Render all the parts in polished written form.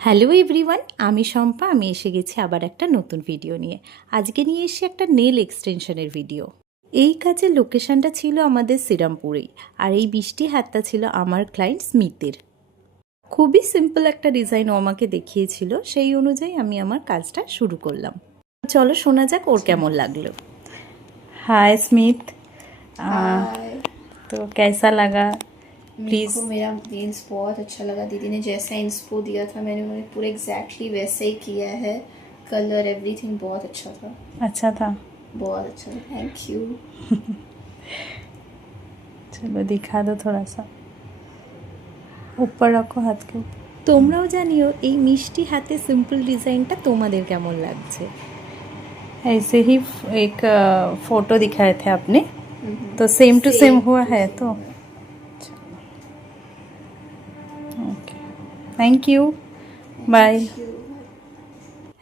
Hello everyone, আমি শম্পা। আমি এসে গেছি আবার একটা নতুন ভিডিও নিয়ে। আজকে নিয়ে এসেছি একটা নেল এক্সটেনশনের ভিডিও। এই কাজের লোকেশনটা ছিল আমাদের শ্রীরামপুরেই, আর এই বৃষ্টি হাতটা ছিল আমার ক্লায়েন্ট স্মিথের। খুবই সিম্পল একটা ডিজাইন ও আমাকে দেখিয়েছিল, সেই অনুযায়ী আমি আমার কাজটা শুরু করলাম। চলো শোনা যাক ওর কেমন লাগলো। हाय स्मिथ, हाय। तो कैसा लगा? मेरे प्लीज़। को मेरा जीन्स बहुत अच्छा लगा। दीदी ने जैसा इंस्पो दिया था मैंने उन्हें पूरा एग्जैक्टली वैसे ही किया है। कलर एवरीथिंग बहुत अच्छा था, अच्छा था। बहुत अच्छा था। Thank you. चलो दिखा दो थोड़ा सा, ऊपर रखो हाथ के ऊपर। তোমরাও জানিও এই মিষ্টি হাতে সিম্পল ডিজাইনটা তোমাদের কেমন লাগছে। ऐसे ही एक फोटो दिखाए थे आपने, तो सेम टू सेम हुआ है तो ओके, थैंक यू, बाय।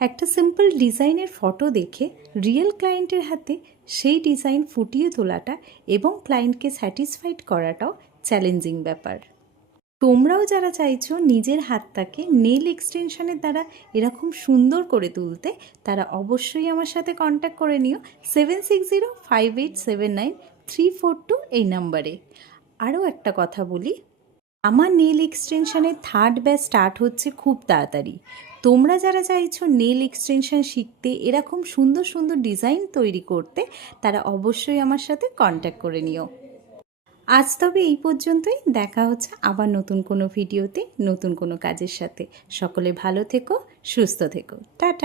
একটা সিম্পল ডিজাইনের ফটো দেখে রিয়েল ক্লায়েন্টের হাতে সেই ডিজাইন ফুটিয়ে তোলাটা এবং ক্লায়েন্টকে স্যাটিসফাইড করাটাও চ্যালেঞ্জিং ব্যাপার। তোমরাও যারা চাইছো নিজের হাতটাকে নেল এক্সটেনশনের দ্বারা এরকম সুন্দর করে তুলতে, তারা অবশ্যই আমার সাথে কন্ট্যাক্ট করে নিও 7605879342 এই নাম্বারে। আরও একটা কথা বলি, আমার নেল এক্সটেনশনের থার্ড ব্যাচ স্টার্ট হচ্ছে খুব তাড়াতাড়ি। তোমরা যারা চাইছো নেল এক্সটেনশন শিখতে, এরকম সুন্দর সুন্দর ডিজাইন তৈরি করতে, তারা অবশ্যই আমার সাথে কন্ট্যাক্ট করে নিও। আজ তবে এই পর্যন্তই। দেখা হচ্ছে আবার নতুন কোনো ভিডিওতে নতুন কোনো কাজের সাথে। সকলে ভালো থেকো, সুস্থ থেকো, টাটা।